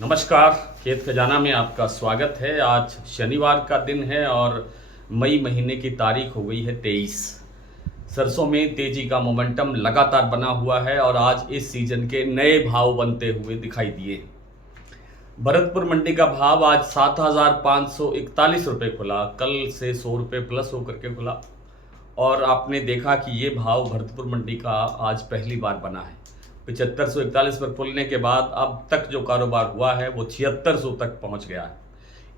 नमस्कार। खेत खजाना में आपका स्वागत है। आज शनिवार का दिन है और मई महीने की तारीख हो गई है 23। सरसों में तेजी का मोमेंटम लगातार बना हुआ है और आज इस सीजन के नए भाव बनते हुए दिखाई दिए। भरतपुर मंडी का भाव आज 7,541 रुपये खुला, कल से 100 रुपये प्लस होकर के खुला। और आपने देखा कि ये भाव भरतपुर मंडी का आज पहली बार बना है। 7541 पर खुलने के बाद अब तक जो कारोबार हुआ है वो 7600 तक पहुंच गया है।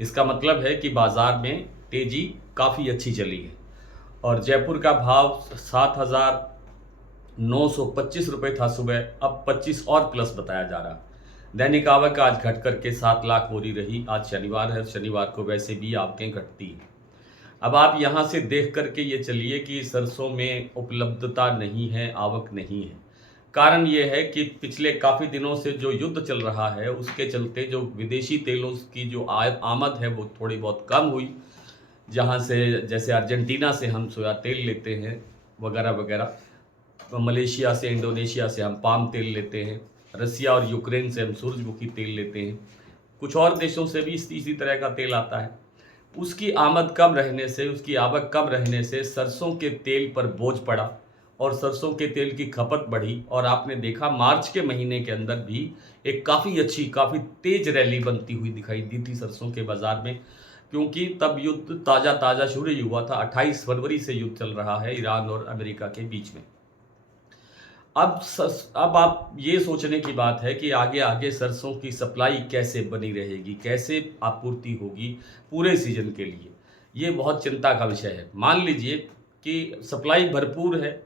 इसका मतलब है कि बाजार में तेजी काफ़ी अच्छी चली है। और जयपुर का भाव 7,925 रुपये था सुबह, अब 25 और प्लस बताया जा रहा है। दैनिक आवक आज घट करके 7 लाख बोरी रही। आज शनिवार है, शनिवार को वैसे भी आवकें घटती हैं। अब आप यहाँ से देख करके ये चलिए कि सरसों में उपलब्धता नहीं है, आवक नहीं है। कारण ये है कि पिछले काफ़ी दिनों से जो युद्ध चल रहा है उसके चलते जो विदेशी तेलों की जो आमद है वो थोड़ी बहुत कम हुई। जहाँ से जैसे अर्जेंटीना से हम सोया तेल लेते हैं वगैरह वगैरह, मलेशिया से, इंडोनेशिया से हम पाम तेल लेते हैं, रसिया और यूक्रेन से हम सूरजमुखी तेल लेते हैं, कुछ और देशों से भी इसी तरह का तेल आता है। उसकी आमद कम रहने से, उसकी आवक कम रहने से सरसों के तेल पर बोझ पड़ा और सरसों के तेल की खपत बढ़ी। और आपने देखा मार्च के महीने के अंदर भी एक काफ़ी अच्छी, काफ़ी तेज रैली बनती हुई दिखाई दी थी सरसों के बाज़ार में, क्योंकि तब युद्ध ताज़ा ताज़ा शुरू ही हुआ था। 28 फरवरी से युद्ध चल रहा है ईरान और अमेरिका के बीच में। अब आप ये सोचने की बात है कि आगे आगे सरसों की सप्लाई कैसे बनी रहेगी, कैसे आपूर्ति होगी पूरे सीजन के लिए। ये बहुत चिंता का विषय है। मान लीजिए कि सप्लाई भरपूर है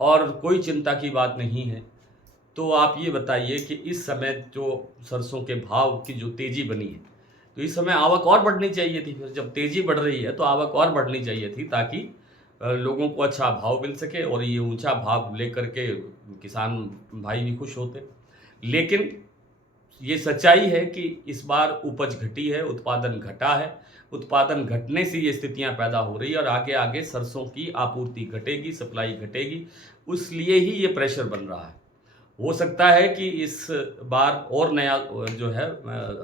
और कोई चिंता की बात नहीं है, तो आप ये बताइए कि इस समय जो सरसों के भाव की जो तेज़ी बनी है, तो इस समय आवक और बढ़नी चाहिए थी। फिर जब तेज़ी बढ़ रही है तो आवक और बढ़नी चाहिए थी, ताकि लोगों को अच्छा भाव मिल सके और ये ऊंचा भाव लेकर के किसान भाई भी खुश होते। लेकिन ये सच्चाई है कि इस बार उपज घटी है, उत्पादन घटा है। उत्पादन घटने से ये स्थितियां पैदा हो रही है और आगे आगे सरसों की आपूर्ति घटेगी, सप्लाई घटेगी, उसलिए ही ये प्रेशर बन रहा है। हो सकता है कि इस बार और नया जो है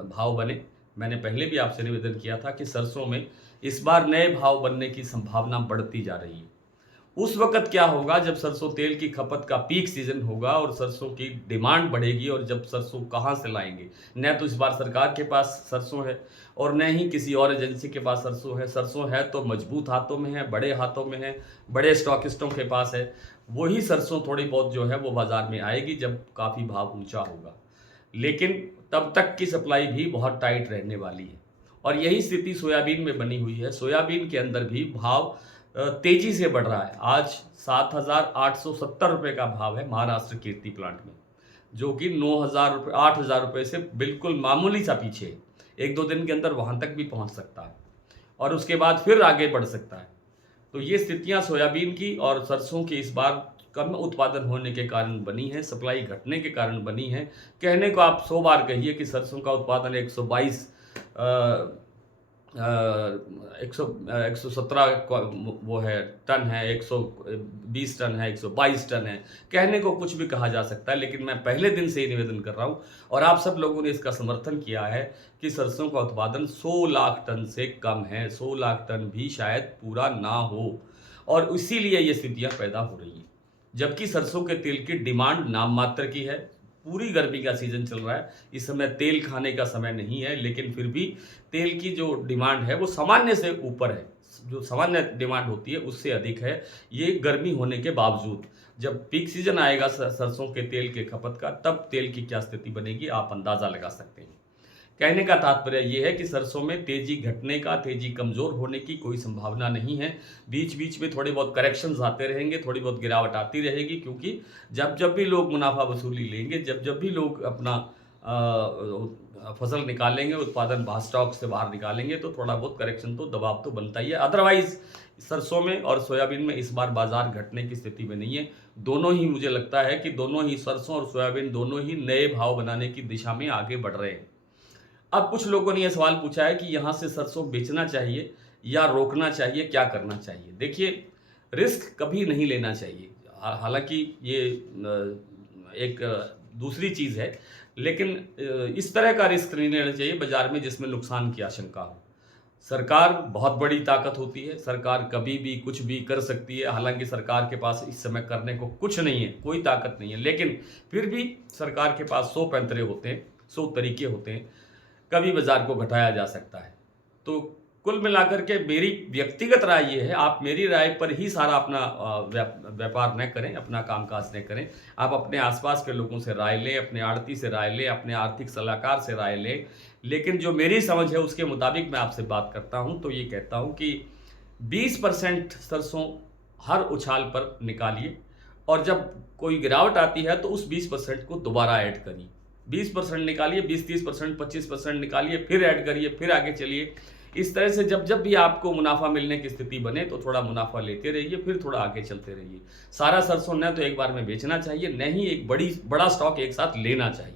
भाव बने। मैंने पहले भी आपसे निवेदन किया था कि सरसों में इस बार नए भाव बनने की संभावना बढ़ती जा रही है। उस वक़्त क्या होगा जब सरसों तेल की खपत का पीक सीज़न होगा और सरसों की डिमांड बढ़ेगी, और जब सरसों कहाँ से लाएँगे? न तो इस बार सरकार के पास सरसों है और न ही किसी और एजेंसी के पास सरसों है। सरसों है तो मजबूत हाथों में है, बड़े हाथों में है, बड़े स्टॉकिस्टों के पास है। वही सरसों थोड़ी बहुत जो है वो बाज़ार में आएगी जब काफ़ी भाव ऊँचा होगा। लेकिन तब तक की सप्लाई भी बहुत टाइट रहने वाली है। और यही स्थिति सोयाबीन में बनी हुई है। सोयाबीन के अंदर भी भाव तेजी से बढ़ रहा है। आज 7,870 रुपये का भाव है महाराष्ट्र कीर्ति प्लांट में, जो कि 9,000 रुपये, 8,000 रुपये से बिल्कुल मामूली सा पीछे है। एक दो दिन के अंदर वहां तक भी पहुंच सकता है और उसके बाद फिर आगे बढ़ सकता है। तो ये स्थितियां सोयाबीन की और सरसों की इस बार कम उत्पादन होने के कारण बनी है, सप्लाई घटने के कारण बनी है। कहने को आप 100 बार कहिए कि सरसों का उत्पादन 122 117 वो है टन है, 120 टन है, 122 टन है। कहने को कुछ भी कहा जा सकता है, लेकिन मैं पहले दिन से ही निवेदन कर रहा हूँ और आप सब लोगों ने इसका समर्थन किया है कि सरसों का उत्पादन 100 लाख टन से कम है। 100 लाख टन भी शायद पूरा ना हो और इसीलिए ये स्थितियाँ पैदा हो रही हैं। जबकि सरसों के तेल की डिमांड नाम मात्र की है। पूरी गर्मी का सीजन चल रहा है, इस समय तेल खाने का समय नहीं है, लेकिन फिर भी तेल की जो डिमांड है वो सामान्य से ऊपर है। जो सामान्य डिमांड होती है उससे अधिक है, ये गर्मी होने के बावजूद। जब पीक सीजन आएगा सरसों के तेल के खपत का, तब तेल की क्या स्थिति बनेगी आप अंदाज़ा लगा सकते हैं। कहने का तात्पर्य ये है कि सरसों में तेजी घटने का, तेजी कमज़ोर होने की कोई संभावना नहीं है। बीच बीच में थोड़े बहुत करेक्शंस आते रहेंगे, थोड़ी बहुत गिरावट आती रहेगी, क्योंकि जब जब भी लोग मुनाफा वसूली लेंगे, जब जब भी लोग अपना फसल निकालेंगे, उत्पादन स्टॉक से बाहर निकालेंगे, तो थोड़ा बहुत करेक्शन तो, दबाव तो बनता ही है। अदरवाइज सरसों में और सोयाबीन में इस बार बाजार घटने की स्थिति में नहीं है। दोनों ही, मुझे लगता है कि दोनों ही, सरसों और सोयाबीन दोनों ही नए भाव बनाने की दिशा में आगे बढ़ रहे हैं। अब कुछ लोगों ने यह सवाल पूछा है कि यहाँ से सरसों बेचना चाहिए या रोकना चाहिए, क्या करना चाहिए? देखिए, रिस्क कभी नहीं लेना चाहिए। हालांकि ये एक दूसरी चीज़ है लेकिन इस तरह का रिस्क नहीं लेना चाहिए बाजार में जिसमें नुकसान की आशंका हो। सरकार बहुत बड़ी ताकत होती है, सरकार कभी भी कुछ भी कर सकती है, हालांकि सरकार के पास इस समय करने को कुछ नहीं है, कोई ताकत नहीं है, लेकिन फिर भी सरकार के पास 100 पैंतरे होते हैं, 100 तरीके होते हैं, कभी बाजार को घटाया जा सकता है। तो कुल मिलाकर के मेरी व्यक्तिगत राय ये है, आप मेरी राय पर ही सारा अपना व्यापार न करें, अपना कामकाज न करें। आप अपने आसपास के लोगों से राय लें, अपने आड़ती से राय लें, अपने आर्थिक सलाहकार से राय लें, लेकिन जो मेरी समझ है उसके मुताबिक मैं आपसे बात करता हूं, तो ये कहता हूं कि 20% सरसों हर उछाल पर निकालिए, और जब कोई गिरावट आती है तो उस 20% को दोबारा ऐड करिए। 20% निकालिए, 20-30%, 25% निकालिए, फिर ऐड करिए, फिर आगे चलिए। इस तरह से जब जब भी आपको मुनाफा मिलने की स्थिति बने तो थोड़ा मुनाफा लेते रहिए, फिर थोड़ा आगे चलते रहिए। सारा सरसों न तो एक बार में बेचना चाहिए, न ही एक बड़ा स्टॉक एक साथ लेना चाहिए।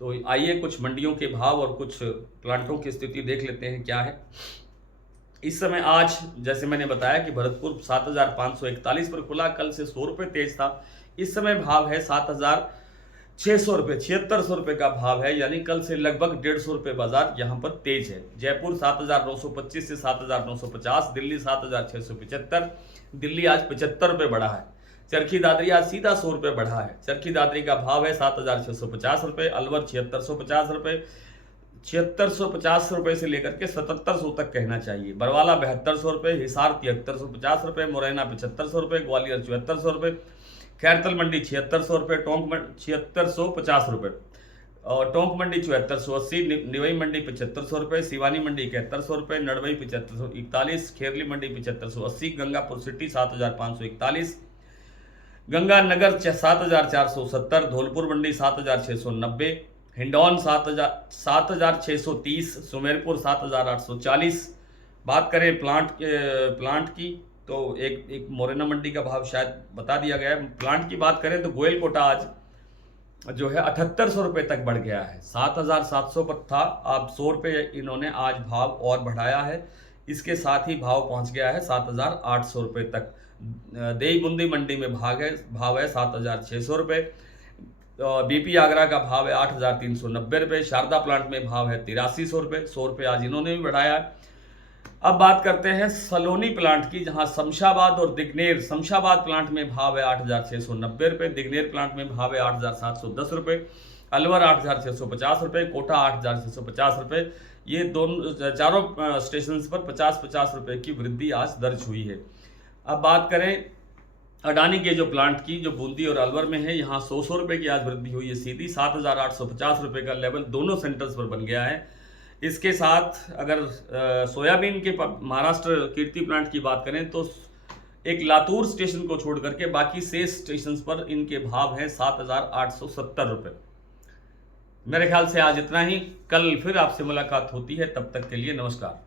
तो आइए कुछ मंडियों के भाव और कुछ प्लांटों की स्थिति देख लेते हैं क्या है। इस समय आज जैसे मैंने बताया कि भरतपुर 7,541 पर खुला, कल से 100 रुपये तेज था। इस समय भाव है 7,600 रुपये, 7600 रुपये का भाव है, यानी कल से लगभग 150 रुपये बाजार यहाँ पर तेज है। जयपुर 7,925 से 7,950, दिल्ली 7,675, दिल्ली आज 75 रुपये बढ़ा है। चरखी दादरी आज सीधा 100 रुपये बढ़ा है। चरखी दादरी का भाव है 7,650 रुपये, अलवर 7,650 रुपये, 7,650 रुपये से लेकर के 7,700 तक कहना चाहिए। बरवाला 7,200 रुपये, हिसार 7,350 रुपये, मुरैना 7,500 रुपये, ग्वालियर 7,400 रुपये, खैरतल मंडी 7,600 रुपये, टोंक 7,650 रुपये, और टोंक मंडी 7,480, निवई मंडी 7,500 रुपये, सिवानी मंडी 7,100 रुपये, नड़वई 7,541, खेरली मंडी 7,580, गंगापुर सिटी 7,541, गंगानगर 7,470, धौलपुर मंडी 7,690, हिंडौन 7,630, सुमेरपुर 7,840। बात करें प्लांट की तो एक मोरेना मंडी का भाव शायद बता दिया गया है। प्लांट की बात करें तो गोयल कोटा आज जो है 7,800 रुपये तक बढ़ गया है। 7,700 पर था, अब 100 रुपये इन्होंने आज भाव और बढ़ाया है। इसके साथ ही भाव पहुंच गया है 7,800 रुपये तक। देई बूंदी मंडी में भाव है 7,600 रुपये। बीपी आगरा का भाव है 8,390 रुपये। शारदा प्लांट में भाव है 8,300 रुपये, 100 रुपये आज इन्होंने भी बढ़ाया है। अब बात करते हैं सलोनी प्लांट की, जहां शमशाबाद और दिग्नेर, शमशाबाद प्लांट में भाव है 8,690 रुपये, दिग्नेर प्लांट में भाव है 8,710 रुपये, अलवर 8,650 रुपये, कोटा 8,650 रुपये। ये दोनों चारों स्टेशन पर 50-50 रुपये की वृद्धि आज दर्ज हुई है। अब बात करें अडानी के जो प्लांट की, जो बूंदी और अलवर में है, यहाँ 100 रुपये की आज वृद्धि हुई है सीधी। 7,850 रुपये का लेवल दोनों सेंटर्स पर बन गया है। इसके साथ अगर सोयाबीन के महाराष्ट्र कीर्ति प्लांट की बात करें तो एक लातूर स्टेशन को छोड़ करके बाकी शेष स्टेशन पर इनके भाव हैं 7,870 रुपये। मेरे ख्याल से आज इतना ही, कल फिर आपसे मुलाकात होती है, तब तक के लिए नमस्कार।